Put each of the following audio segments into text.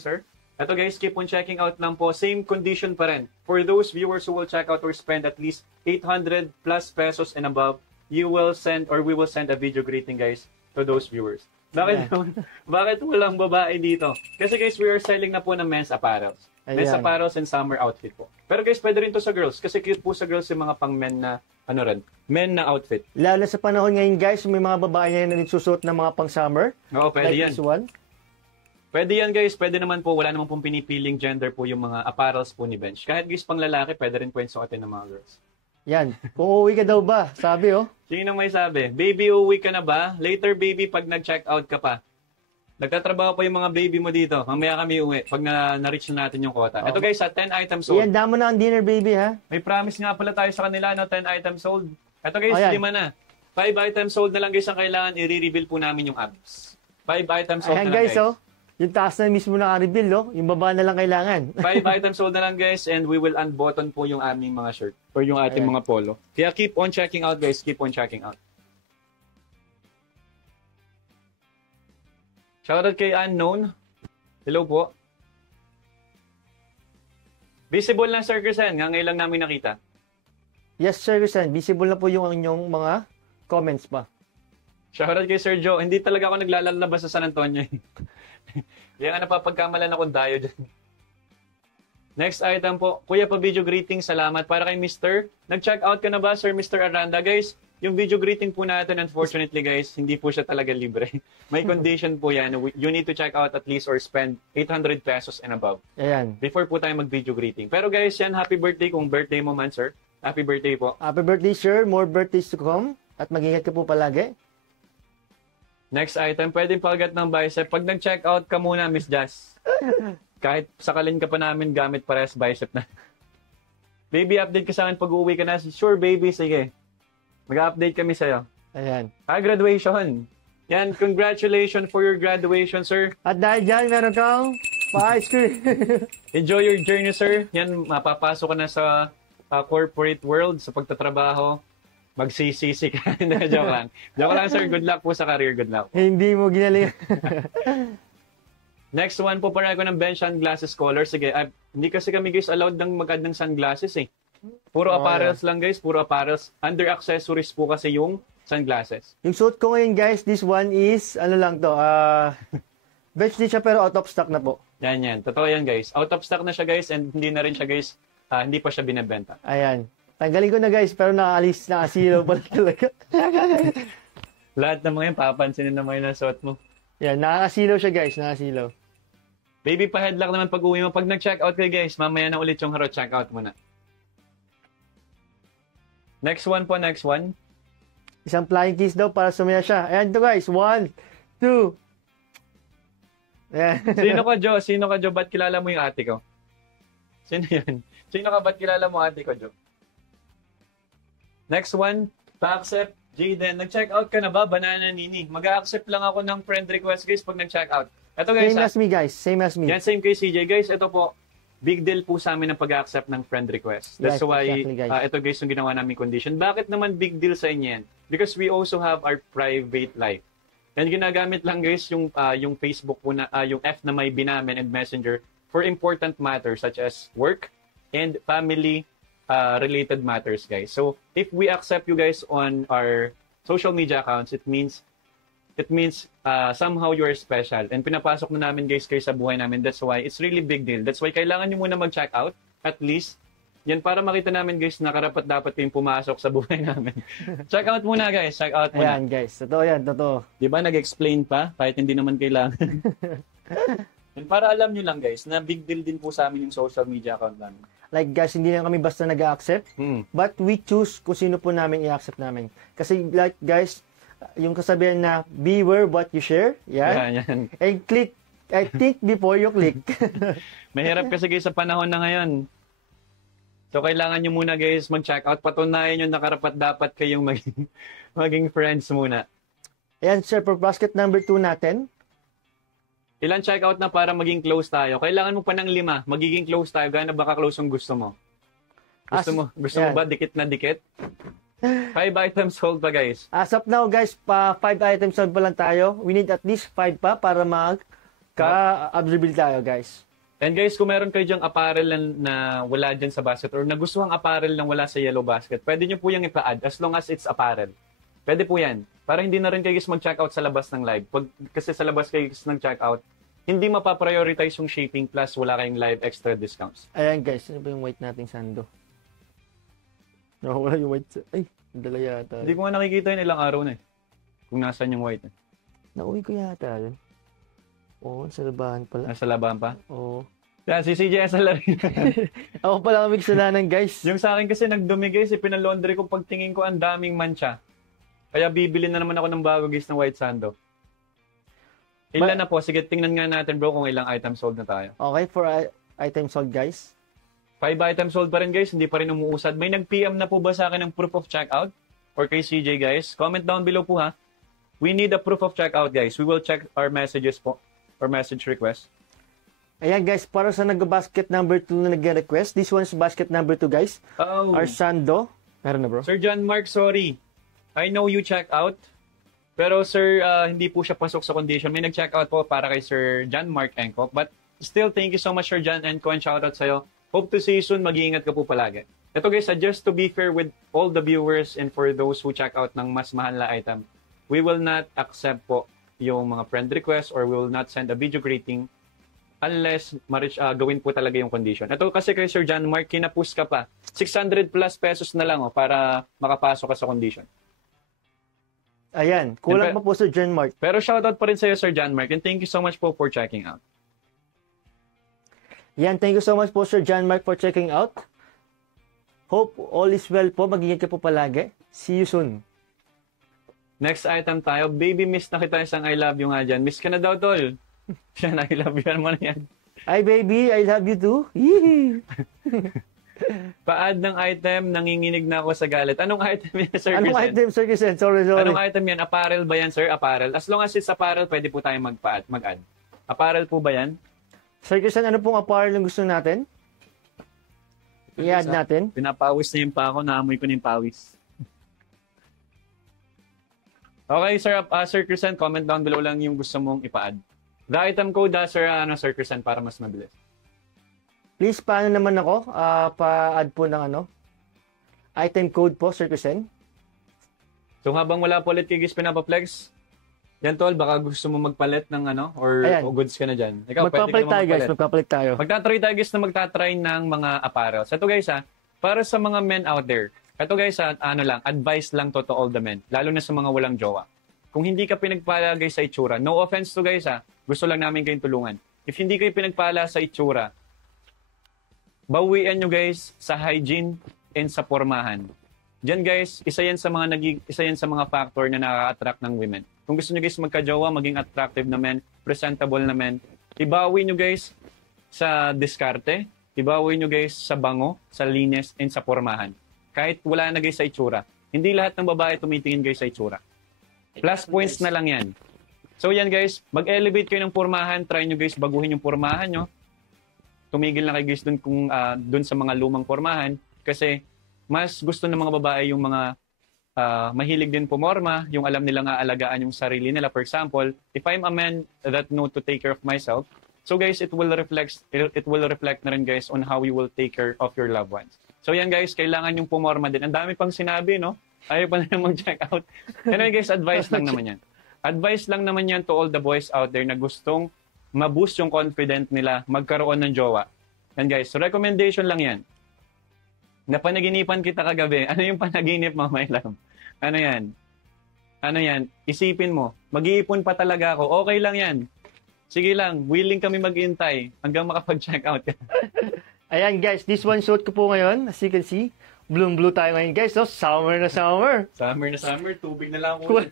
sir. Ito guys, keep on checking out lang po. Same condition pa rin. For those viewers who will check out or spend at least 800 plus pesos and above, you will send or we will send a video greeting guys to those viewers. Bakit bakit walang babae dito? Kasi guys, we are selling na po ng men's apparels. Men's apparels and summer outfit po. Pero guys, pwede rin to sa girls. Kasi cute po sa girls yung mga pang men na, ano rin, men na outfit. Lalo sa panahon ngayon guys, may mga babae na nagsusuot ng mga pang summer. Oo, pwede like yan. This one. Pwede yan guys, pwede naman po, wala naman pong pinipiling gender po yung mga apparels po ni Bench. Kahit guys pang lalaki, pwede rin po yung suotin ng mga girls. Yan. Kung uuwi ka daw ba? Sabi oh. Sino may sabi? Baby, uuwi ka na ba? Later baby, pag nag-check out ka pa. Nagtatrabaho pa yung mga baby mo dito. Mamaya kami uwi pag na-reach na natin yung quota. Ito guys, 10 items sold. Yan, damo na ang dinner baby ha. May promise nga pala tayo sa kanila, no? 10 items sold. Ito guys, 5 na. 5 items sold na lang guys ang kailangan. I-reveal po namin yung abs. 5 items sold ayan, na lang guys. Oh. Yung taas na mismo naka-reveal, oh. Yung baba na lang kailangan. 5 items sold na lang guys and we will unbutton po yung aming mga shirt or yung ating mga polo. Kaya keep on checking out guys, keep on checking out. Shoutout kay Unknown. Hello po. Visible na Sir Crisan, nga ngayon lang namin nakita. Yes Sir Crisan, visible na po yung inyong mga comments pa. Shoutout kay Sir Joe. Hindi talaga ako naglalabas sa San Antonio. Kaya nga napapagkamalan akong dayo dyan. Next item po. Kuya, pa video greeting. Salamat. Para kay Mr. Nag-check out ka na ba, Sir Mr. Aranda? Guys, yung video greeting po natin, unfortunately guys, hindi po siya talaga libre. May condition po yan. You need to check out at least or spend 800 pesos and above. Ayan. Before po tayo mag-video greeting. Pero guys, yan, happy birthday kung birthday mo man, sir. Happy birthday po. Happy birthday, sir. More birthdays to come. At mag-ingat ka po palagi. Next item, pwedeng palgat ng bicep. Pag nag-check out ka muna, Miss Jazz. Kahit sakalin ka pa namin gamit parehas bicep na. Baby, update ka sa akin pag uuwi ka na. Sure, baby. Sige. Mag-update kami sa'yo. Ayan. Graduation. Yan, congratulations for your graduation, sir. At dahil dyan, meron kang pa-ice cream. Enjoy your journey, sir. Yan, mapapasok ka na sa corporate world, sa pagtatrabaho. Magsisisi ka. Joke lang. Joke lang, sir. Good luck po sa career. Good luck. Hindi mo ginaling. Next one po, para ko ng bench sunglasses color. Sige, hindi kasi kami guys allowed ng magad ng sunglasses eh. Puro apparels lang guys, puro apparels. Under accessories po kasi yung sunglasses. Yung suit ko ngayon guys, this one is, ano lang to, bench din siya pero out of stock na po. Yan, yan. Totoo yan guys. Out of stock na siya guys and hindi na rin siya guys, hindi pa siya binebenta. Ayan. Tanggalin ko na guys, pero nakaalis na asilaw pala talaga. Lahat ng mga yan, papansinin na mga nasuot mo. Yan, nakakasilaw siya guys, nakasilaw. Baby, pa-headlock naman pag uwi mo. Pag nag-check out kayo guys, mamaya na ulit yung haro, check out muna. Next one po, next one. Isang flying kiss daw para sumaya siya. Ayan to guys, 1, 2. Ayan. Sino ka, Jo? Sino ka, Jo? Ba't kilala mo yung ate ko? Sino yan? Sino ka, ba't kilala mo ate ko, Jo? Next one, pa-accept. Jaden, nag-check out ka na ba? Banana Nini. Mag-accept lang ako ng friend request guys pag nag-check out. Ito guys. Same as me guys, same as me. Yan, same kay CJ. Guys, ito po, big deal po sa amin ang pag-accept ng friend request. That's yes, why, exactly, ito guys yung ginawa namin condition. Bakit naman big deal sa inyo yan? Because we also have our private life. And ginagamit lang guys yung Facebook po na, yung F na may binamin and Messenger for important matters such as work and family related matters guys. So, if we accept you guys on our social media accounts, it means somehow you are special. And pinapasok na namin guys kayo sa buhay namin. That's why it's really big deal. That's why kailangan nyo muna mag-check out at least. Yan para makita namin guys na karapat dapat kayong pumasok sa buhay namin. Check out muna guys. Check out muna. Ayan guys. Totoo yan. Totoo. Di ba nag-explain pa kahit hindi naman kailangan. And para alam nyo lang guys na big deal din po sa amin yung social media account namin. Like guys, hindi lang kami basta nag-accept, but we choose kung sino po namin i-accept namin. Kasi like guys, yung kasabihan na beware what you share, yan. And click, I think before you click. Mahirap kasi guys sa panahon na ngayon. So kailangan nyo muna guys mag-check out. Patunayan nyo na karapat dapat kayong maging friends muna. Ayan sir, for basket number 2 natin. Ilan check out na para maging close tayo? Kailangan mo pa ng 5. Magiging close tayo. Gaano ba ka-close ang gusto mo? Gusto mo ba dikit na dikit? 5 items sold pa guys. As of now guys, pa 5 items sold pa lang tayo. We need at least 5 pa para Ka-absorbil tayo, guys. And guys, kung meron kayo dyang apparel na wala dyan sa basket or nagustuhang apparel na wala sa yellow basket, pwede nyo po yung ipa-add as long as it's apparel. Pwede po yan. Para hindi na rin kayo guys mag-checkout sa labas ng live. Kasi sa labas kayo guys ng checkout, hindi mapaprioritize yung shipping plus wala kayong live extra discounts. Ayan guys, ano ba yung white nating sando? Wala yung white. Ay, dala yata. Hindi ko nga nakikita yun ilang araw na eh. Kung nasaan yung white. Nauwi ko yata yun. Oo, sa labahan pala. Nasa labahan pa? Oo. Yan, si CJ la rin. Ako pala kami kasalanan, guys. Yung sa akin kasi nagdumi guys, pinalaundry ko pagtingin ko ang daming mancha. Kaya bibili na naman ako ng bago guys ng white sando. Ilan na po? Sige, tingnan nga natin bro kung ilang items sold na tayo. Okay, for item sold guys. 5 items sold pa rin guys, hindi pa rin umuusad. May nag-PM na po ba sa akin ng proof of checkout? Or kay CJ guys? Comment down below po ha. We need a proof of checkout guys. We will check our messages po. Or message request. Ayan guys, para sa nag-basket number 2 na nag-request, this one's basket number 2 guys. Oh. Our sando. Meron na bro. Sir John Mark, sorry. I know you check out. Pero sir, hindi po siya pasok sa condition. May nag-check out po para kay Sir John Mark Enco. But still, thank you so much Sir John Enco and shoutout sa'yo. Hope to see you soon. Mag-iingat ka po palagi. Ito guys, just to be fair with all the viewers and for those who check out ng mas mahal na item, we will not accept po yung mga friend request or we will not send a video greeting unless gawin po talaga yung condition. Ito kasi kay Sir John Mark, kinapus ka pa. 600 plus pesos na lang para makapasok ka sa condition. Ayan, kulang pa po Sir John Mark. Pero shoutout pa rin sa'yo Sir John Mark and thank you so much po for checking out. Yan, thank you so much po Sir John Mark for checking out. Hope all is well po. Mag-ingat ka po palagi. See you soon. Next item tayo. Baby, miss na kita isang I love you nga dyan. Miss ka na daw, tol. Yan, I love you. Ano mo na yan? Hi, baby. I love you too. Pa-add ng item, nanginginig na ako sa galit. Anong item yan, Sir Anong Krisen? item, Sir Krisen? Sorry. Anong item yan? Apparel ba yan, sir? Apparel. As long as it's apparel, pwede po tayo mag-add. Apparel po ba yan? Sir Krisen, ano pong apparel ang gusto natin? I-add natin. Pinapawis na yung pa ako. Naamoy ko na yung pawis. Okay, sir. Sir Krisen, comment down below lang yung gusto mong ipa-add. The item code, Sir Krisen, para mas mabilis. Please, paano naman ako? Pa-add po ng item code po, Sir Krisen. So, habang wala po ulit kay Gis pinapaplex, yan tol, baka gusto mo magpalit ng or goods ka na dyan. Ikaw, magpapalit tayo, guys. Magpapalit tayo. Magtatry tayo, guys, na magtatry ng mga apparels. Ito, guys, para sa mga men out there, ito guys, advice lang to all the men, lalo na sa mga walang jowa. Kung hindi ka pinagpala guys sa itsura, no offense to guys gusto lang namin kayong tulungan. If hindi kayo pinagpala sa itsura, bawian nyo guys sa hygiene and sa pormahan. Diyan guys, isa yan sa mga factor na nakaka-attract ng women. Kung gusto nyo guys magka-jowa, maging attractive na men, presentable na men, ibawi nyo guys sa diskarte, ibawi nyo guys sa bango, sa linis, and sa pormahan. Kahit wala na guys sa itsura. Hindi lahat ng babae tumitingin guys sa itsura. Plus points na lang yan. So yan guys, mag-elevate kayo ng pormahan. Try nyo guys baguhin yung pormahan nyo. Tumigil na kayo guys dun sa mga lumang pormahan. Kasi mas gusto ng mga babae yung mga mahilig din pumorma, yung alam nilang aalagaan yung sarili nila. For example, if I'm a man that know to take care of myself, so guys, it will reflect na rin guys on how you will take care of your loved ones. So yan guys, kailangan yung pumorma din. Ang dami pang sinabi, no? Ayaw pa na mag-check out. Anyway guys, advice lang naman yan. Advice lang naman yan to all the boys out there na gustong ma-boost yung confidence nila, magkaroon ng jowa. And guys, so recommendation lang yan. Napanaginipan kita kagabi. Ano yung panaginip mo, my love? Ano yan? Isipin mo. Mag-iipon pa talaga ako. Okay lang yan. Sige lang, willing kami mag-intay hanggang makapag-check out ka. Ayan guys, this one shot ko po ngayon. As you can see, blue tayo ngayon guys. So, summer na summer. Summer na summer, tubig na lang ako.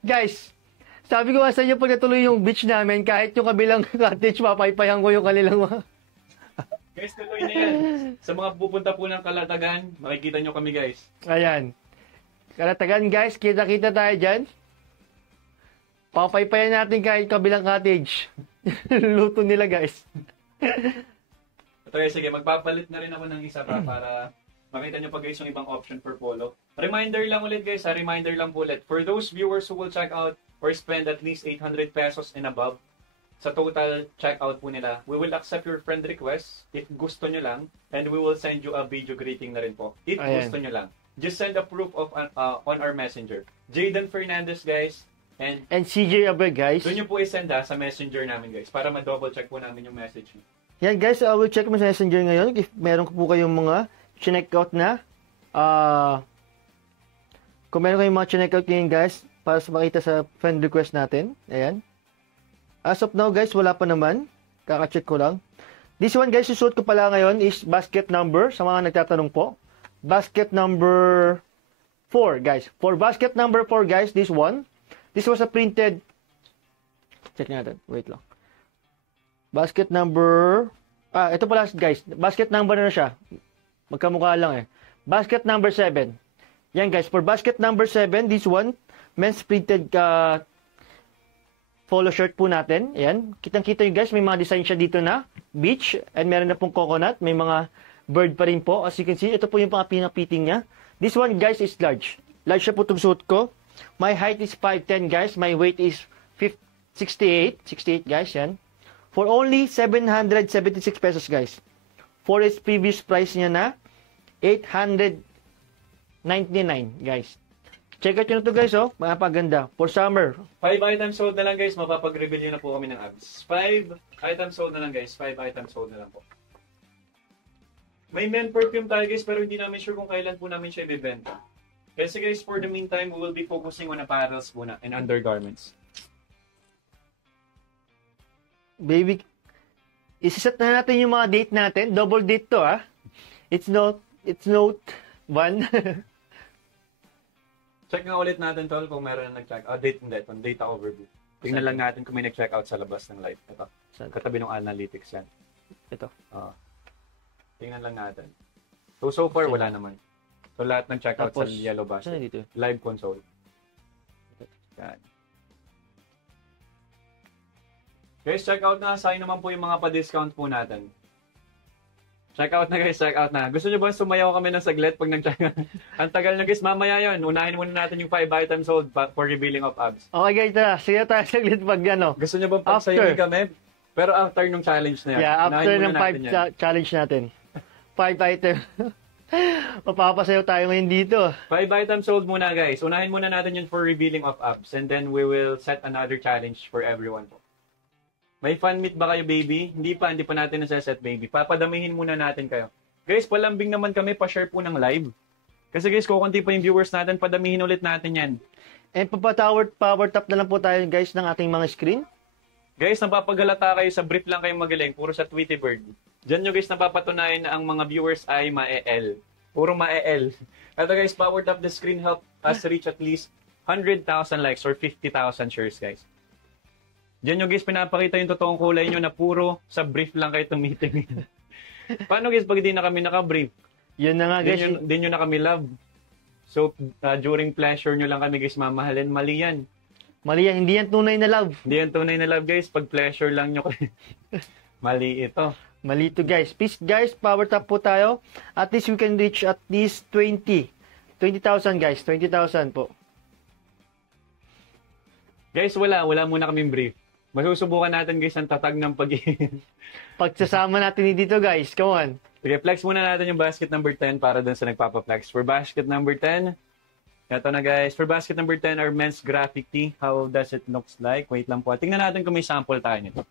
Guys, sabi ko nga sa inyo pag natuloy yung beach namin, kahit yung kabilang cottage, mapaypayan ko yung kanilang mga... Guys, tuloy na yan. Sa mga pupunta po ng Kalatagan, makikita nyo kami guys. Ayan. Kalatagan guys, kita-kita tayo dyan. Papaypayan natin kahit kabilang cottage. Luto nila guys. Okay, sige, magpapalit na rin ako ng isa pa para makita nyo pa guys yung ibang option for polo. Reminder lang ulit guys, reminder lang po ulit. For those viewers who will check out or spend at least 800 pesos and above, sa total checkout po nila. We will accept your friend request if gusto nyo lang, and we will send you a video greeting na rin po if gusto nyo lang. Just send a proof of on our messenger. Jayden Fernandez, guys, and CJ Abel, guys. Doon nyo po i-send sa messenger namin, guys, para ma-double check po namin yung message nyo. Yan, guys, I will check mo sa messenger ngayon if meron po kayong mga check-out na kung meron kayong mga check-out ngayon, guys, para sa makita sa friend request natin. Ayan. As of now, guys, wala pa naman. Kaka-check ko lang. This one, guys, susuot ko pala ngayon is basket number. Sa mga nagtatanong po. Basket number 4, guys. For basket number 4, guys, this one. This was a printed. Check natin. Wait lang. Basket number. Ito pala, guys. Basket number na siya. Magkamukha lang eh. Basket number 7. Yan, guys. For basket number 7, this one, men's printed polo shirt po natin. Ayan. Kitang-kita nyo, guys, may mga design siya dito na beach and meron na pong coconut. May mga bird pa rin po. As you can see, ito po yung mga pinapiting niya. This one, guys, is large. Large siya po itong suit ko. My height is 5'10", guys. My weight is 68. 68, guys. Yan. For only 776 pesos, guys. For its previous price niya na 899, guys. Check out nyo na ito, guys, oh. Mapaganda. For summer. 5 items sold na lang, guys. Mapapag-reveal na po kami ng abs. 5 items sold na lang, guys. 5 items sold na lang po. May men perfume tayo, guys, pero hindi namin sure kung kailan po namin siya ibibenta. Kasi, guys, for the meantime, we will be focusing on apparels muna and undergarments. Baby, isiset na natin yung mga date natin. Double date to, ah. It's note 1. Check nga ulit natin, tol, kung meron na nag-check out. Date hindi, itong data overview. Tingnan lang natin kung may nag-check out sa labas ng live. Ito, katabi ng analytics yan. Ito. Tingnan lang natin. So far, wala naman. So, lahat ng check out sa yellow basket. Dito? Live console. Yan. Guys, check out na. Sayang naman po yung mga pa-discount po natin. Check out na, guys. Check out na. Gusto nyo ba sumayaw kami ng saglit pag nag-check out? Ang tagal na, guys. Mamaya yun. Unahin muna natin yung 5 items sold for revealing of abs. Okay, guys. Tara. Sige tayo saglit pag ano. Gusto nyo ba pagsayawin kami? Pero after nung challenge na yan. Yeah, after ng 5 challenge natin. 5 items. Mapapasayaw tayo ngayon dito. 5 items sold muna, guys. Unahin muna natin yun for revealing of abs. And then we will set another challenge for everyone po. May fan meet ba kayo, baby? Hindi pa natin nasa-set, baby. Papadamihin muna natin kayo. Guys, palambing naman kami, pa-share po ng live. Kasi guys, kukunti pa yung viewers natin, padamihin ulit natin yan. And power tap na lang po tayo, guys, ng ating mga screen. Guys, napapagalata kayo sa brief lang kayong magaling, puro sa Tweety Bird. Diyan nyo, guys, napapatunayan na ang mga viewers ay ma-EL. Puro ma-EL. Ito, guys, power tap the screen help us reach at least 100,000 likes or 50,000 shares, guys. Diyan nyo, guys, pinapakita yung totoong kulay nyo na puro sa brief lang kayo tumitingin. Paano, guys, pag hindi na kami naka-brief? Yun na nga, guys. Di nyo na kami love. So, during pleasure nyo lang kami, guys, mamahalin. Mali yan. Mali yan. Hindi yan tunay na love. Hindi yan tunay na love, guys. Pag pleasure lang nyo. Mali ito. Mali ito, guys. Please, guys, power tap po tayo. At least we can reach at least 20,000, guys. 20,000 po. Guys, wala muna kaming brief. Masusubukan natin, guys, ang tatag ng Pagsasama natin dito, guys. Come on. Sige, flex muna natin yung basket number 10 para dun sa nagpapa-flex. For basket number 10, ito na, guys. For basket number 10, our men's graphic tee. How does it looks like? Wait lang po. Tingnan natin kung may sample tayo nito.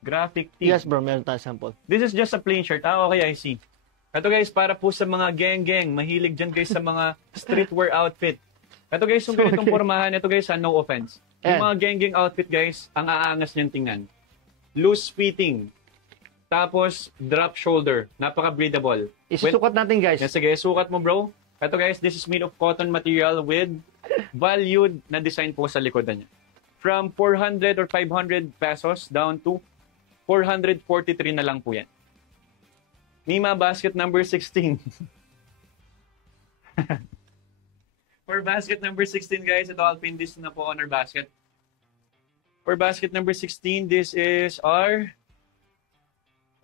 Graphic tee. Yes, bro. Meron tayo sample. This is just a plain shirt. Okay, I see. Ito, guys, para po sa mga gang-gang. Mahilig dyan, guys, sa mga streetwear outfit. Ito, guys, yung ganitong formahan. Ito, guys, no offense. Yung mga gang-gang outfit, guys, ang aangas niyan tingnan. Loose fitting. Tapos, drop shoulder. Napaka-breathable. Isusukat natin, guys. Yes, sige, sukat mo, bro. Ito, guys, this is made of cotton material with valued na design po sa likodan niya. From 400 or 500 pesos down to 443 na lang po yan. Mima, basket number 16. For basket number 16, guys, ito I'll pin this na po on our basket. For basket number 16, this is our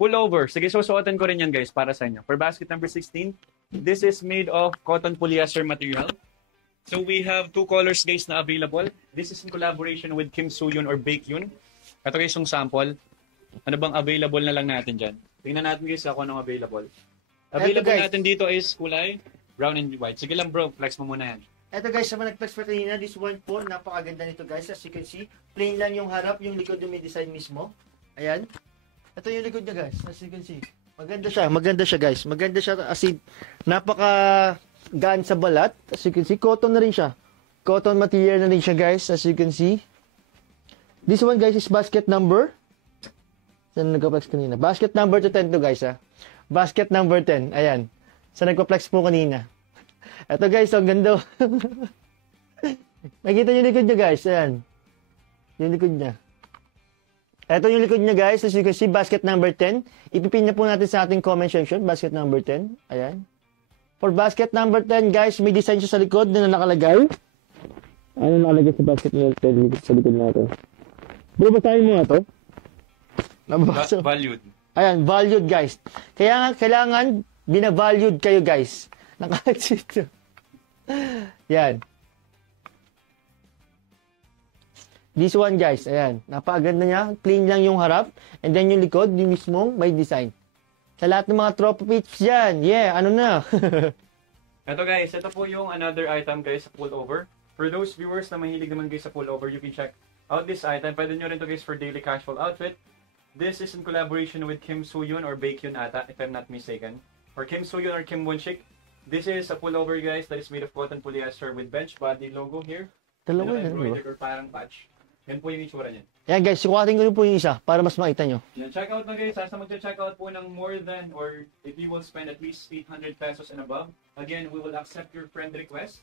pullover. Sige, susuotin ko rin yan, guys, para sa inyo. For basket number 16, this is made of cotton polyester material. So we have 2 colors, guys, na available. This is in collaboration with Kim Soo-yoon or Baekhyun. Ito guys yung sample. Ano bang available na lang natin dyan? Tingnan natin guys kung anong available. Available guys, natin dito is kulay brown and white. Sige lang bro, flex mo muna yan. Ito guys, sa mga nag-flex pa kanina, this one po, napakaganda nito guys. As you can see, plain lang yung harap, yung likod yung may design mismo. Ayan. Ito yung likod niya guys, as you can see. Maganda siya guys. Maganda siya as in, napaka-gaan sa balat. As you can see, cotton na rin siya. Cotton material na rin siya guys, as you can see. This one guys is basket number. Saan nagpa-flex kanina? Basket number to 10 to guys ha. Basket number 10, ayan. Sa nagpa-flex po kanina. Ito guys, ang ganda. Nakita yung likod niya guys, ayan. Yung likod niya. Ito yung likod niya guys, as you can see, basket number 10. Ipipin na po natin sa ating comment section, basket number 10. Ayan. For basket number 10 guys, may design siya sa likod na nakalagay. Ano nakalagay sa basket number 10 sa likod natin? Bro, basahin mo nga to. Valued. Ayan, valued guys. Kaya nga, kailangan binavalued kayo guys. Nakakasito. Yan. This one guys, ayan. Napakaganda niya. Plain lang yung harap. And then yung likod, yung mismong may design. Sa lahat ng mga tropa pits dyan. Yeah, ano na. Ito guys, ito po yung another item guys sa pullover. For those viewers na mahilig naman guys sa pullover, you can check out this item. Pwede nyo rin to guys for daily casual outfit. This is in collaboration with Kim Soo-yoon or Baekhyun ata, if I'm not mistaken. Or Kim Soo-yoon or Kim Won-sik. This is a pullover guys that is made of cotton polyester with bench body logo here. Dalawa yan, embroidered or parang patch. Yan po yung itsura niyan. Ayan guys, sukatin ko rin po yung isa para mas makita nyo. Yan, check out na guys. Sa mag-check out po ng more than or if you will spend at least 800 pesos and above, again, we will accept your friend request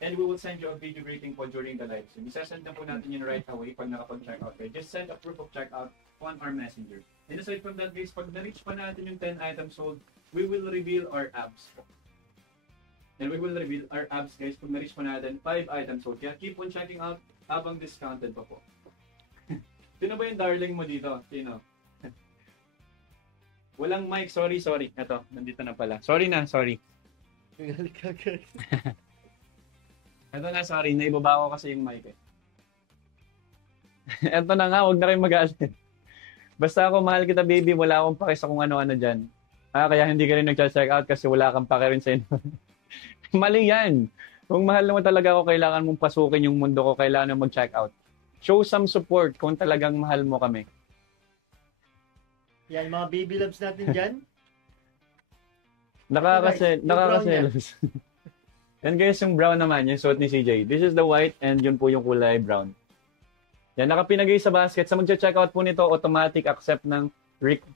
and we will send you a video greeting po during the live stream. Isasend na po natin yun right away pag nakapag-check out kayo. Just send a proof of checkout on our messenger. And aside from that guys, pag na-reach pa natin yung 10 items sold, we will reveal our abs po. And we will reveal our abs guys pag na-reach pa natin 5 items sold. Kaya keep on checking out habang discounted pa po. Sino ba yung darling mo dito? Sino? Walang mic. Sorry. Eto, nandito na pala. Sorry. Eto na, sorry. Naibaba ko kasi yung mic eh. Eto na nga, huwag na kayo mag-aalit. Basta ako, mahal kita baby, wala akong pake sa kung ano-ano dyan. Kaya hindi ka rin nag-check out kasi wala kang pake rin sa inyo. Mali yan. Kung mahal mo talaga ako, kailangan mong pasukin yung mundo ko, kailangan mo mag-check out. Show some support kung talagang mahal mo kami. Yan, mga baby loves natin dyan. Nakakaselos. Yan guys, yung brown naman, yung suot ni CJ. This is the white and yun po yung kulay brown. Yan, nakapinagay sa basket. Sa magcha-checkout po nito, automatic accept ng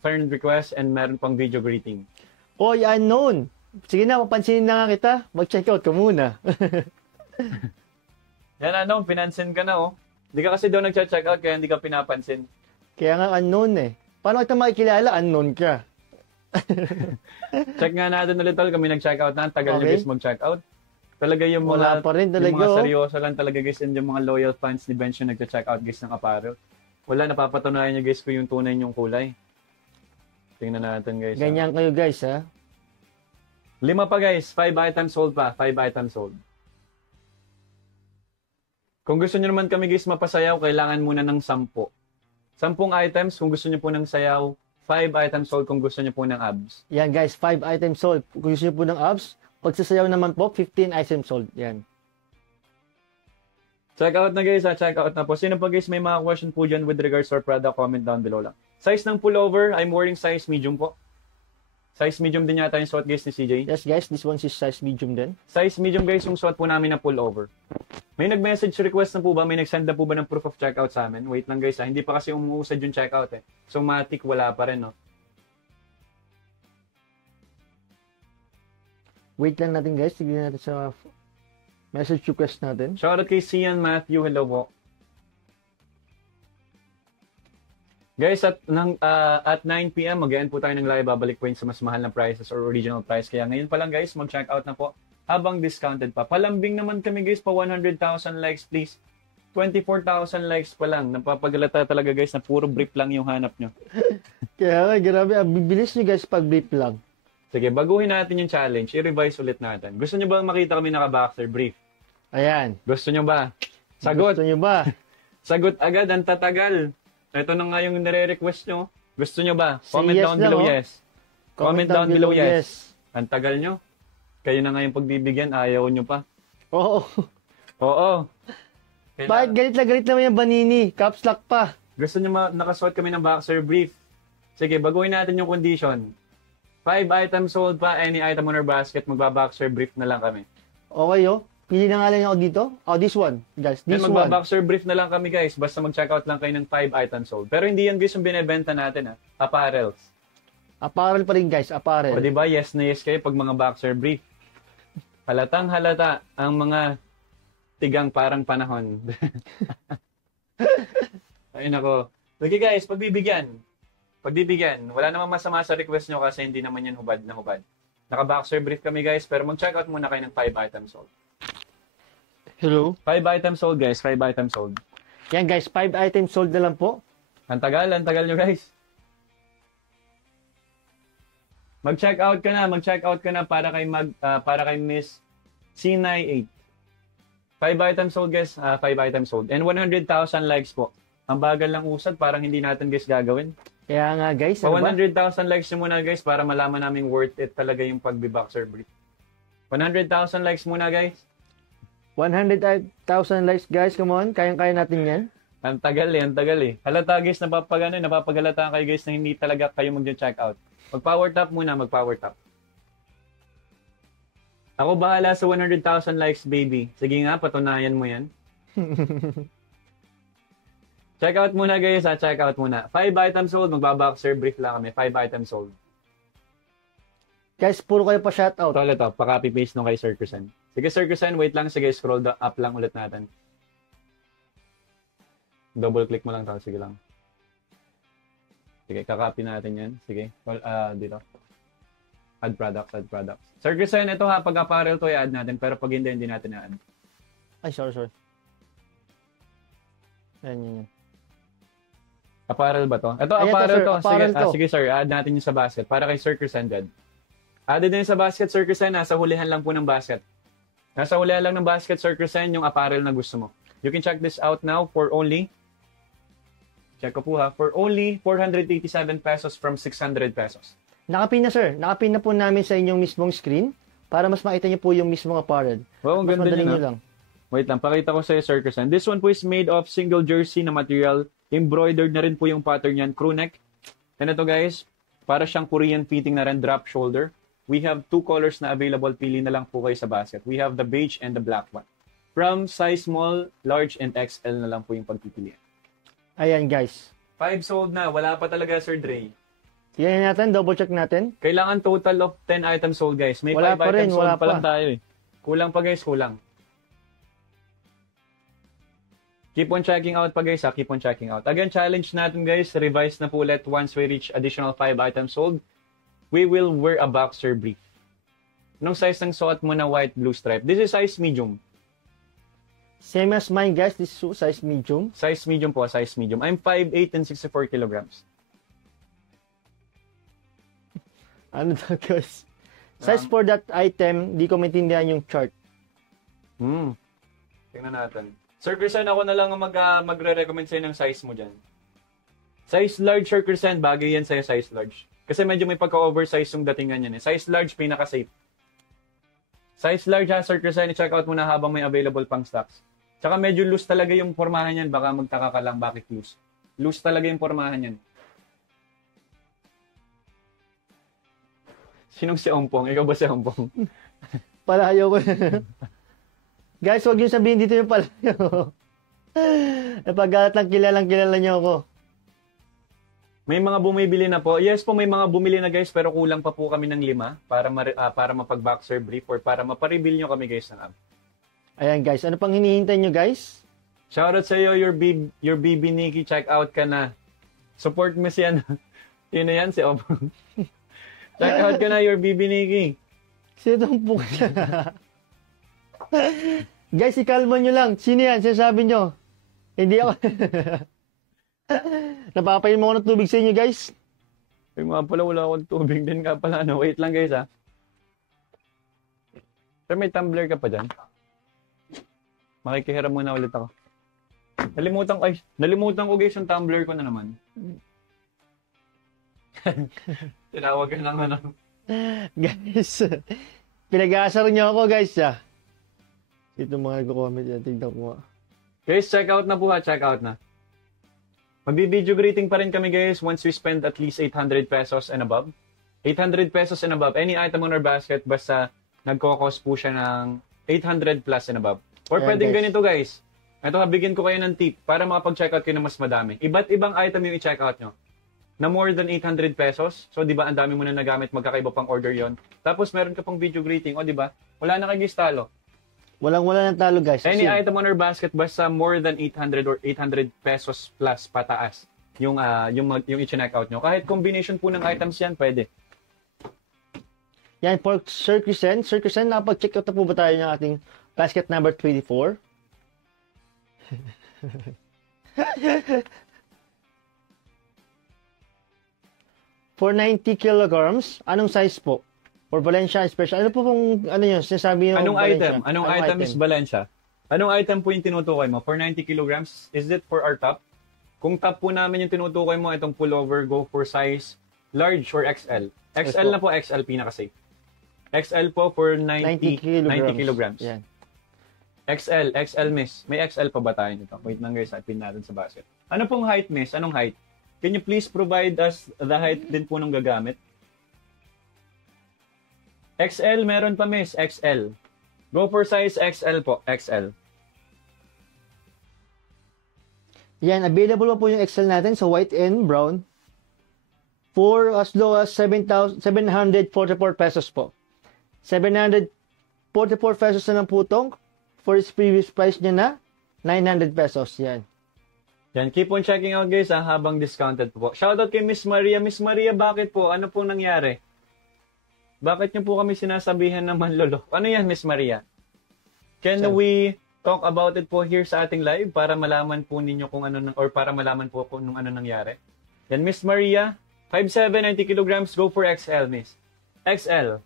friend request and meron pang video greeting. Oy, unknown. Sige na, mapansinin na nga kita. Mag-checkout ka muna. Yan pinansin ka na oh. Hindi ka kasi daw nagcha-checkout kaya hindi ka pinapansin. Kaya nga unknown eh. Paano kita makikilala? Unknown ka. Check nga natin ulit tol, kami nag-checkout na. Tagal Okay. niyo guys mag-checkout. Talaga yung Wala mga, pa rin talaga, yung mga oh. seryoso lang talaga guys and yung mga loyal fans ni Bench yung nagcha-checkout guys ng apparel. Wala, napapatunayan niyo guys ko yung tunay yung kulay. Tingnan natin guys. Ganyan kayo guys ha. 5 pa guys, 5 items sold pa, 5 items sold. Kung gusto niyo naman kami guys mapasayaw, kailangan muna ng 10. 10 items kung gusto niyo po ng sayaw, 5 items sold kung gusto niyo po ng abs. Yan guys, 5 items sold. Kung gusto niyo po ng abs, pagsasayaw naman po, 15 items sold. Yan. Check out na guys, check out na po. Sino pa guys may mga question po dyan with regards to our product, comment down below lang. Size ng pullover, I'm wearing size medium po. Size medium din yata yung suot guys ni CJ. Yes guys, this one is size medium din. Size medium guys yung suot po namin na pullover. May nag-message request na po ba? May nag-send na po ba ng proof of checkout sa amin? Wait lang guys ha. Hindi pa kasi umuusad yung checkout eh. So matik wala pa rin no. Wait lang natin guys. Tignan natin sa message request natin. Shoutout kay Sian Matthew. Hello po. Guys, at 9 p.m. mag-end po tayo ng live. Babalik po yun sa mas mahal na prices or original price. Kaya ngayon pa lang guys, mag-check out na po habang discounted pa. Palambing naman kami guys, pa 100,000 likes please. 24,000 likes pa lang. Napapagalata talaga guys na puro brief lang yung hanap nyo. Kaya grabe, bibilis nyo guys pag brief lang. Sige, baguhin natin yung challenge. I-revise ulit natin. Gusto nyo ba makita kami naka-boxer brief? Ayan. Gusto nyo ba? Sagot. Gusto nyo ba? Sagot agad, ang tatagal. Ito na nga yung nire-request nyo. Gusto nyo ba? Say Comment yes down lang, below oh. yes. Comment down below yes. Ang tagal nyo. Kayo na nga yung pagbibigyan, ayaw nyo pa. Oo. Oo. Bakit galit naman yung Banini? Caps lock pa. Gusto nyo nakasuot kami ng boxer brief. Sige, baguhin natin yung condition. 5 items sold pa, any item on our basket, magba-boxer brief na lang kami. Okay, oh. Pili na nga lang ako dito. Oh, this one, guys. This Then one. magba-boxer brief na lang kami, guys. Basta mag-check out lang kayo ng 5 items sold. Pero hindi yan, guys, yung binebenta natin, ha. Apparels. Apparel pa rin, guys. Apparel. O, diba? Yes na yes kayo pag mga boxer brief. Halatang halata ang mga tigang parang panahon. Ay, nako. Sige, guys, pagbibigyan. Wala namang masama sa request nyo kasi hindi naman yan hubad na hubad. Naka-boxer brief kami, guys, pero mag-check out muna kayo ng 5 items sold. Hello? 5 items sold, guys. 5 items sold. Yan, guys. 5 items sold na lang po. Ang tagal nyo, guys. Mag-check out ka na para kay Miss C98. 5 items sold, guys. 5 items sold. And 100,000 likes po. Ang bagal lang usad, parang hindi natin, guys, gagawin. Kaya nga, guys. Pa Ano ba? 100,000 likes nyo muna, guys, para malaman namin worth it talaga yung pagbi-boxer brief. 100,000 likes muna, guys. 100,000 likes, guys. Come on. Kayang-kaya natin yan. Ang tagal eh. Halata, guys, napapagalata kayo, guys, na hindi talaga kayo mag-check out. Mag-power tap muna, mag-power tap. Ako bahala sa 100,000 likes, baby. Sige nga, patunayan mo yan. Check out muna, guys, ha? Check out muna. 5 items sold, magbaboxer brief lang kami. 5 items sold. Guys, puro kayo pa shoutout. Ito, pa-copy-paste nung kay Sir Kusen. Sige, Sir Kusen, wait lang. Sige, scroll up lang ulit natin. Double-click mo lang to. Sige lang. Sige, kakopy natin yan. Sige, dito. Add products. Sir Kusen, ito ha, pag apparel to, i-add natin. Pero pag hindi natin i-add. Ay, sorry. Yan. Apparel ba to? Ito, Ayan apparel sir, to. apparel Sige, to. sige, sir, add natin yung sa basket. Para kay Sir Kusen, dead. Added na yung sa basket, Sir Kusen. Nasa hulihan lang po ng basket. Nasa hulihan lang ng basket, Sir Kusen, yung apparel na gusto mo. You can check this out now for only, check ko po ha, for only 487 pesos from 600 pesos. Nakapin na, sir. Nakapin na po namin sa inyong mismong screen para mas makita niyo po yung mismong apparel. Wow, ang Mas ganda madali niya, niyo no? lang. Wait lang, pakita ko sa'yo, Sir Kusen. This one po is made of single jersey na material. Embroidered na rin po yung pattern yan. Crew neck. And ito, guys, para siyang Korean fitting na rin, drop shoulder. We have 2 colors na available. Pili na lang po kayo sa basket. We have the beige and the black one. From size small, large, and XL na lang po yung pagpipilian. Ayan, guys. 5 sold na. Wala pa talaga, Sir Dre. Yan natin. Double check natin. Kailangan total of 10 items sold, guys. May Wala 5 pa rin, items sold wala pa lang pa. tayo eh. Kulang pa, guys. Kulang. Keep on checking out pa, guys. Keep on checking out. Again, challenge natin, guys. Revise na po ulit once we reach additional 5 items sold. We will wear a boxer brief. Anong size ng suot mo na white blue stripe? This is size medium. Same as mine, guys. This is size medium. Size medium po, size medium. I'm 5'8" and 64 kilograms. Ano to, guys? Size for that item, di ko maintindihan yung chart. Tingnan natin. Sir Christian, ako na lang ang magre-recommend sa'yo ng size mo dyan. Size large, Sir Christian, bagay yan sa'yo size large. Kasi medyo may pagka-oversize yung datingan yan eh. Size large, pinaka-safe. Size large ha, Sir Christian, i-check out mo na habang may available pang stocks. Tsaka medyo loose talaga yung pormahan yan. Baka magtaka ka lang bakit loose. Loose talaga yung pormahan yan. Sinong si Ompong? Ikaw ba si Ompong? Palayo ko. Guys, huwag niyo sabihin dito yung palayo. Napagalat lang kilala niyo ako. May mga bumibili na po. Yes po, may mga bumili na, guys, pero kulang pa po kami ng 5 para mapag-boxer brief or para mapareveal nyo kami, guys, ng app. Ayan, guys. Ano pang hinihintay nyo, guys? Shoutout sa iyo, your BB Nikki. Check out ka na. Support mo si ano. Sino yan? Si Ompong. Check out ka na, your BB Nikki. Sino itong po Guys, ikalma nyo lang. Sino yan? Sinasabi nyo. Hindi ako. Napapayin mo ako ng tubig sa inyo, guys. Ay, mga pala, wala akong tubig din ka pala. No? Wait lang, guys, ha. Pero may tumbler ka pa dyan. Makikihiram muna ulit ako. Nalimutan ko guys yung tumbler ko na naman. Tinawag ka ng ano. Guys, pinag-aasar niyo ako guys Ito mga nagko-comment yan, tignan ko. Guys, check out na po ha, check out na. Magbi-video greeting pa rin kami guys once we spend at least 800 pesos and above. 800 pesos and above. Any item on our basket basta nagko-cost po siya ng 800 plus and above. Or pwedeng ganito guys. Ito bigyan ko kayo ng tip para makapag-checkout kayo ng mas madami. Iba't ibang item yung i-checkout nyo na more than 800 pesos. So, di ba, ang dami mo na nagamit, magkakaiba pang order yon. Tapos, meron ka pang video greeting. O, di ba? Wala na kayo talo. Walang-wala ng talo, guys. Any item on our basket, basta more than 800 or 800 pesos plus pataas yung i-check out nyo. Kahit combination po ng items yan, pwede. Yan, for Sir Chrisen. Sir Chrisen, nakapag-check out na po ba tayo ng ating basket number 24? For 90 kilograms, anong size po? For Valencia special. Ano po pong, ano yun, sinasabi yung Anong Valencia? item? Anong item is Valencia? Anong item po yung tinutukoy mo? For 90 kilograms, is it for our top? Kung top po namin yung tinutukoy mo, itong pullover, go for size large or XL. XL na po, XL pinaka-safe. XL po for 90 kilograms. Yan. XL miss. May XL pa ba tayo nito? Wait lang guys, pin natin sa basket. Ano pong height miss? Anong height? Can you please provide us the height din po nung gagamit? XL, meron pa miss. XL. Go for size XL po. XL. Yan, available po yung XL natin sa white and brown for as low as 744 pesos po. 744 pesos na ng putong for its previous price niya na 900 pesos. Yan. Yan, keep on checking out guys habang discounted po. Shoutout kay Miss Maria. Miss Maria, bakit po? Ano po nangyari? Bakit niyo po kami sinasabihan na manlolo? Ano yan, Miss Maria? Can we talk about it po here sa ating live para malaman po ninyo kung ano, or para malaman po kung ano nangyari? Yan, Miss Maria, 5'7", 90 kilograms, go for XL, Miss. XL.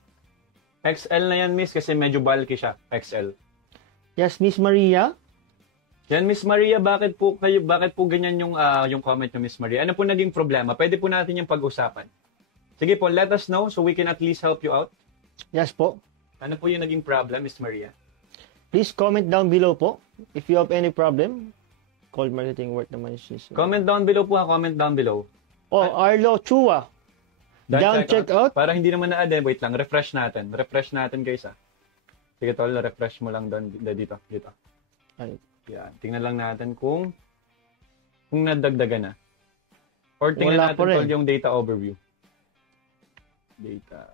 XL na yan, Miss, kasi medyo bulky siya. XL. Yes, Miss Maria. Yan, Miss Maria, bakit po ganyan yung comment nyo, Miss Maria? Ano po naging problema? Pwede po natin yung pag-usapan. Sige po, let us know so we can at least help you out. Yes po. Ano po yung naging problem, Miss Maria? Please comment down below po if you have any problem. Cold marketing work naman is. Comment down below po ha, comment down below. Oh, Arlo Chua. Down check out. Para hindi naman na-add, wait lang, refresh natin. Refresh natin guys ha. Sige tol, refresh mo lang doon dito. Ay. Yan, tingnan lang natin kung nadagdagan na. Or tingnan natin tol yung data overview. Data.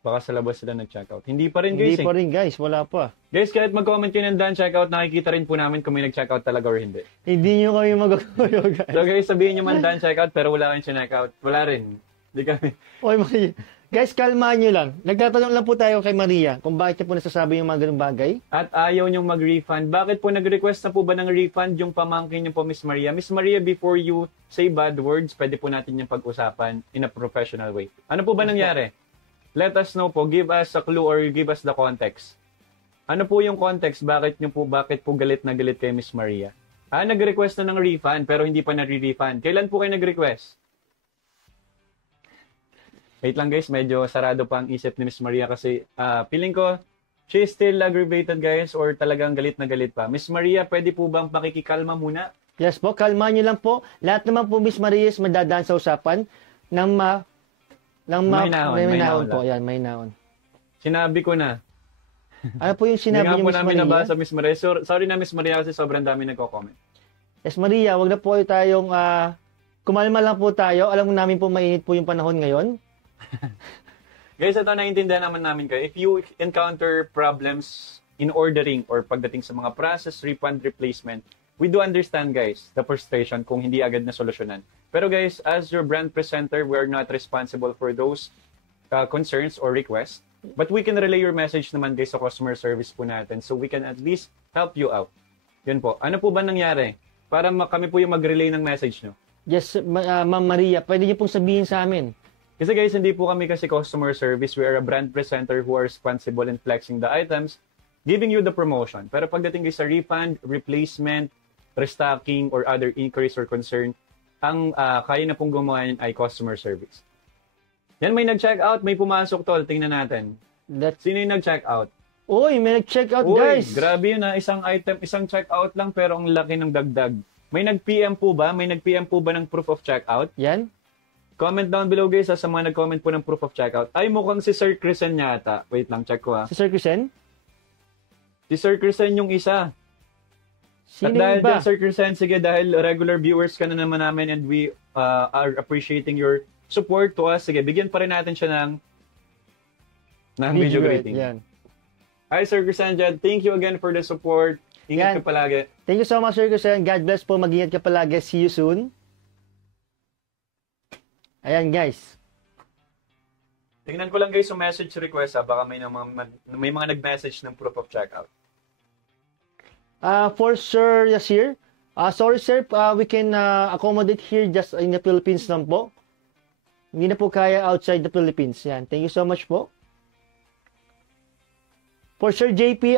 Baka sa labas sila nag-checkout. Hindi pa rin guys. Hindi pa rin guys, wala pa. Guys, kahit mag-comment kayo ng done checkout, nakikita rin po namin kung may nag-checkout talaga or hindi. Hindi nyo kami mag-comment guys. So guys, sabihin nyo man done checkout pero wala kayong checkout. Wala rin. Hindi kami. Oy, Maria. Guys, kalmahan nyo lang. Nagtatanong lang po tayo kay Maria kung bakit niya po nasasabi yung mga ganung bagay. At ayaw nyong mag-refund. Bakit po nag-request na po ba ng refund yung pamangkin nyo po, Miss Maria? Miss Maria, before you say bad words, pwede po natin yung pag-usapan in a professional way. Ano po ba nangyari? Let us know po. Give us a clue or give us the context. Ano po yung context? Bakit po galit na galit kay Miss Maria? Nag-request na ng refund pero hindi pa nare-refund. Kailan po kayo nag-request? Wait lang guys, medyo sarado pa ang isip ni Miss Maria kasi feeling ko she is still aggravated guys or talagang galit na galit pa. Miss Maria, pwede po bang pakikikalma muna? Yes po, kalma nyo lang po. Lahat naman po Miss Maria is madadaan sa usapan ng may naon po. Yan, may naon. Sinabi ko na. Ano po yung sinabi niyo Miss Maria? Hindi nga po namin nabasa Miss Maria. Sorry na Miss Maria kasi sobrang dami nagko-comment. Yes Maria, wag na po tayong kumalma lang po tayo. Alam mo namin po mainit po yung panahon ngayon. Guys, ito naiintindihan naman namin kayo. If you encounter problems in ordering or pagdating sa mga process, refund, replacement, we do understand guys, the frustration kung hindi agad na solusyonan. Pero guys, as your brand presenter, we are not responsible for those concerns or requests. But we can relay your message naman guys sa customer service po natin so we can at least help you out. Yun po. Ano po ba nangyari? Para kami po yung mag-relay ng message nyo. Yes, Ma'am Maria, pwede niyo pong sabihin sa amin. Kasi guys, hindi po kami kasi customer service. We are a brand presenter who are responsible in flexing the items, giving you the promotion. Pero pagdating guys sa refund, replacement, restocking or other inquiries or concern, ang kaya na pong gumawa ay customer service. Yan, may nag-check out, may pumasok tol, tingnan natin. Sino yung nag-check out? Uy, may nag-check out, guys. Grabe yun ha, isang item, isang check out lang pero ang laki ng dagdag. May nag-PM po ba? May nag-PM po ba ng proof of checkout? Yan. Comment down below guys sa mga nag-comment po ng proof of checkout. Ay, mukhang si Sir Chrisen yata. Wait lang, check ko ha. Si Sir Chrisen? Si Sir Chrisen yung isa. Sino at dahil ba? Sir Chrisen, sige, dahil regular viewers ka na naman namin and we are appreciating your support to us. Sige, bigyan pa rin natin siya ng video greeting. Yan. Hi Sir Chrisen dyan. Thank you again for the support. Ingat ka palagi. Thank you so much Sir Chrisen. God bless po. Mag-ingat ka palagi. See you soon. Ayan guys. Tingnan ko lang guys yung message request ha. Baka may mga nag-message ng proof of checkout. For Sir Yasir, sorry sir, we can accommodate here just in the Philippines lang po. Hindi na po kaya outside the Philippines. Yan. Thank you so much po. For Sir JP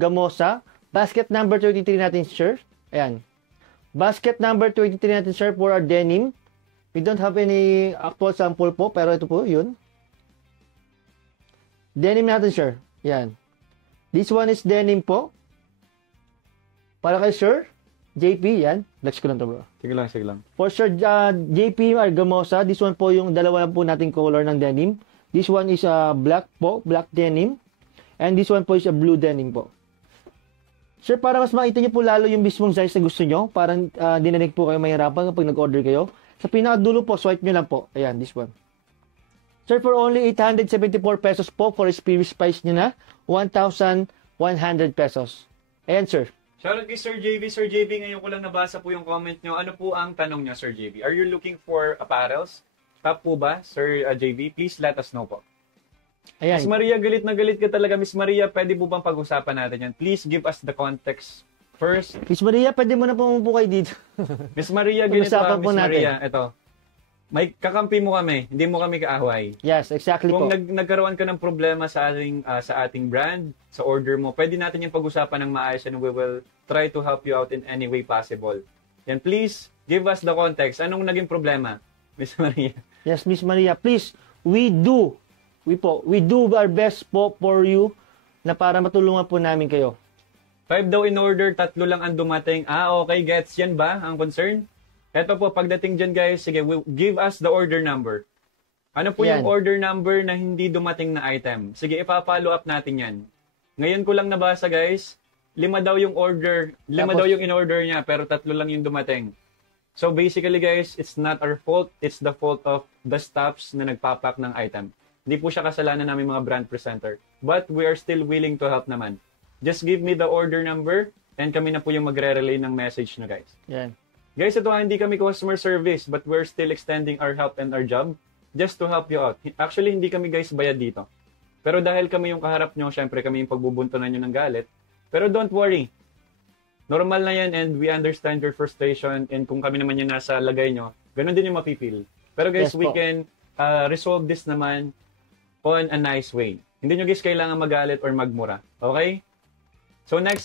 Gamosa, basket number 23 natin sir. Ayan. Basket number 23 natin sir for our denim. We don't have any actual sample po, pero ito po, yun. Denim natin sir. Yan. This one is denim po. Para kay Sir JP, yan. Flex ko lang to bro. Sige lang, sige lang. For Sir JP Gamosa, this one po yung dalawa lang po nating color ng denim. This one is black po, black denim. And this one po is a blue denim po. Sir, para mas makita nyo po lalo yung mismong size na gusto nyo, parang dinanig po kayo mahirapan kapag nag-order kayo. Sa pinakadulo po, swipe nyo lang po. Ayan, this one. Sir, for only 874 pesos po, for experience price nyo na, 1,100 pesos. Ayan, sir. Shoutout kay Sir JV. Sir JV, ngayon ko lang nabasa po yung comment nyo. Ano po ang tanong nyo, Sir JV? Are you looking for apparels? Top po ba, Sir JV? Please let us know po. Ayan. Miss Maria, galit na galit ka talaga. Miss Maria, pwede po bang pag-usapan natin yan? Please give us the context first. Miss Maria, pwede mo na pumupo kayo dito. Miss Maria, ganito Pag-usapan po Miss natin. Maria. Ito. May kakampi mo kami. Hindi mo kami kaaway. Yes, exactly Kung po. nagkaroon ka ng problema sa ating brand, sa order mo, pwede natin yung pag-usapan ng maayos and we will try to help you out in any way possible. Yan, please, give us the context. Anong naging problema, Miss Maria? Yes, Miss Maria, please, we do our best po for you na para matulungan po namin kayo. 5 daw in order, 3 lang ang dumating. Okay, gets yan ba ang concern? Eto po, pagdating dyan guys, sige, give us the order number. Ano po Yan. yung order number na hindi dumating na item? Sige, ipapa-follow up natin yan. Ngayon ko lang nabasa guys, 5 daw yung order, 5 Tapos, daw yung in-order niya, pero 3 lang yung dumating. So basically guys, it's not our fault, it's the fault of the staffs na nagpapak ng item. Hindi po siya kasalanan namin mga brand presenter. But we are still willing to help naman. Just give me the order number and kami na po yung magre-relay ng message na guys. yan. Guys, ito hindi kami customer service but we're still extending our help and our job just to help you out. Actually, hindi kami guys bayad dito. Pero dahil kami yung kaharap nyo, syempre kami yung pagbubuntunan nyo ng galit. Pero don't worry. Normal na yan and we understand your frustration and kung kami naman yung nasa lagay nyo, ganun din yung mapipil. Pero guys, Yes, we po. can resolve this naman on a nice way. Hindi nyo guys kailangan magalit or magmura. Okay? So next